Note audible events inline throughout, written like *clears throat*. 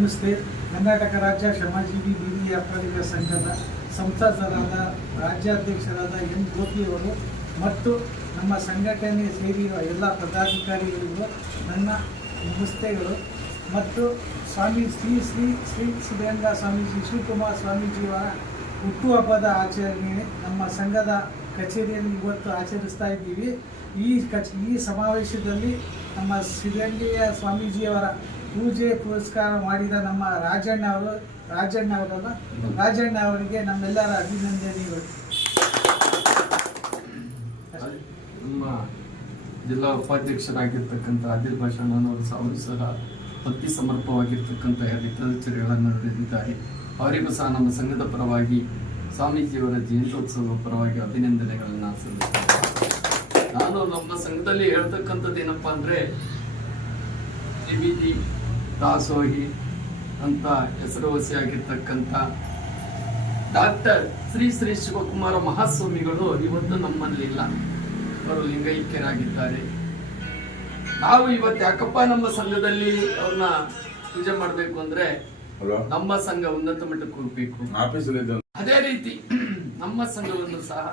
ನಮಸ್ತೆ ಕರ್ನಾಟಕ ರಾಜ್ಯ ಶ್ರಮಜೀವಿ ಬೀದಿ ವ್ಯಾಪಾರಿಗಳ ಸಂಘದ ಸಂಸದರಾದ ರಾಜ್ಯಾಧ್ಯಕ್ಷರಾದ ಎನ್ ಗೋಪಿಯವರು ಮತ್ತು ನಮ್ಮ ಸಂಘಟನೆ ಸೇರಿರುವ ಎಲ್ಲ ಪದಾಧಿಕಾರಿಗಳಿಗೂ ನನ್ನ ನಮಸ್ತೆಗಳು. ಮತ್ತು ಸ್ವಾಮಿ ಶ್ರೀ ಶ್ರೀ ಶ್ರೀ ಸಿದ್ಧಗಂಗಾ ಸ್ವಾಮೀಜಿ ಶಿವಕುಮಾರ ಸ್ವಾಮೀಜಿಯವರ ಹುಟ್ಟುಹಬ್ಬದ ಆಚರಣೆ ನಮ್ಮ ಸಂಘದ ಕಚೇರಿಯಲ್ಲಿ ಇವತ್ತು ಆಚರಿಸ್ತಾ ಇದ್ದೀವಿ. ಈ ಕಚ್, ಈ ಸಮಾವೇಶದಲ್ಲಿ ನಮ್ಮ ಸಿದ್ಧಗಂಗೆಯ ಸ್ವಾಮೀಜಿಯವರ ಪೂಜೆ ಪುರಸ್ಕಾರ ಮಾಡಿದ ನಮ್ಮ ರಾಜಣ್ಣ ಅವರು, ರಾಜಣ್ಣ ಅವರಲ್ಲ, ರಾಜಣ್ಣ ಅವರಿಗೆ ನಮ್ಮೆಲ್ಲರ ಅಭಿನಂದನೆಗಳು. ನಮ್ಮ ಜಿಲ್ಲಾ ಉಪಾಧ್ಯಕ್ಷರಾಗಿರ್ತಕ್ಕಂಥ ಆದಿಲ್ ಭಾಷಣ್ಣನವರು ಅವರು ಸಹ ಭಕ್ತಿ ಸಮರ್ಪವಾಗಿರ್ತಕ್ಕಂಥ ಹಿತಚರ್ಯಗಳನ್ನು ನಡೆದಿದ್ದಾರೆ ಅವರಿಗೂ ಸಹ ನಮ್ಮ ಸಂಘದ ಪರವಾಗಿ ಸ್ವಾಮೀಜಿಯವರ ಜಯಂತ್ಯೋತ್ಸವ ಪರವಾಗಿ ಅಭಿನಂದನೆಗಳನ್ನು ಸಲ್ಲಿಸ್ತೇನೆ. ನಾನು ನಮ್ಮ ಸಂಘದಲ್ಲಿ ಹೇಳ್ತಕ್ಕಂಥದ್ದು ಏನಪ್ಪ ಅಂದರೆ ತ್ರಿವಿಧಿ ದಾಸೋಹಿ ಅಂತ ಹೆಸರುವಾಸಿಯಾಗಿರ್ತಕ್ಕಂಥ ಡಾಕ್ಟರ್ ಶ್ರೀ ಶ್ರೀ ಶಿವಕುಮಾರ ಮಹಾಸ್ವಾಮಿಗಳು ಇವತ್ತು ನಮ್ಮಲ್ಲಿಲ್ಲ ಅವರು ಲಿಂಗೈಕ್ಯರಾಗಿದ್ದಾರೆ. ನಾವು ಇವತ್ತು ಯಾಕಪ್ಪ ನಮ್ಮ ಸಂಘದಲ್ಲಿ ಅವ್ರನ್ನ ಪೂಜೆ ಮಾಡಬೇಕು ಅಂದ್ರೆ ನಮ್ಮ ಸಂಘ ಉನ್ನತ ಮಟ್ಟಕ್ಕೆ ಹೋಗ್ಬೇಕು. ಅದೇ ರೀತಿ *clears throat* ನಮ್ಮ ಸಂಘವನ್ನು ಸಹ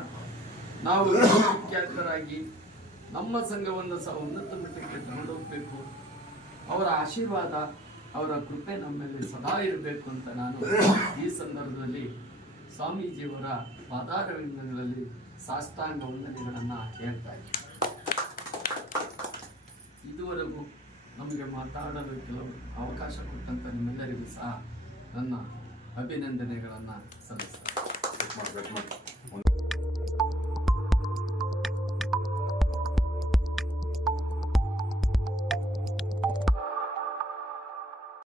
ನಾವು ವಿಖ್ಯಾತರಾಗಿ ನಮ್ಮ ಸಂಘವನ್ನು ಸಹ ಉನ್ನತ ಮಟ್ಟಕ್ಕೆ ತಗೊಂಡೋಗ್ಬೇಕು. ಅವರ ಆಶೀರ್ವಾದ, ಅವರ ಕೃಪೆ ನಮ್ಮಲ್ಲಿ ಸದಾ ಇರಬೇಕು ಅಂತ ನಾನು ಈ ಸಂದರ್ಭದಲ್ಲಿ ಸ್ವಾಮೀಜಿಯವರ ಪಾದಾರವಿಂದಗಳಲ್ಲಿ ಸಾಷ್ಟಾಂಗ ವಂದನೆಗಳನ್ನು ಹೇಳ್ತಾ ಇದ್ದೀನಿ ಇದುವರೆಗೂ ನಮಗೆ ಮಾತಾಡಲು ಕೆಲವು ಅವಕಾಶ ಕೊಟ್ಟಂತ ನಿಮ್ಮೆಲ್ಲರಿಗೂ ಸಹ ನನ್ನ ಅಭಿನಂದನೆಗಳನ್ನು ಮಾಡಿ.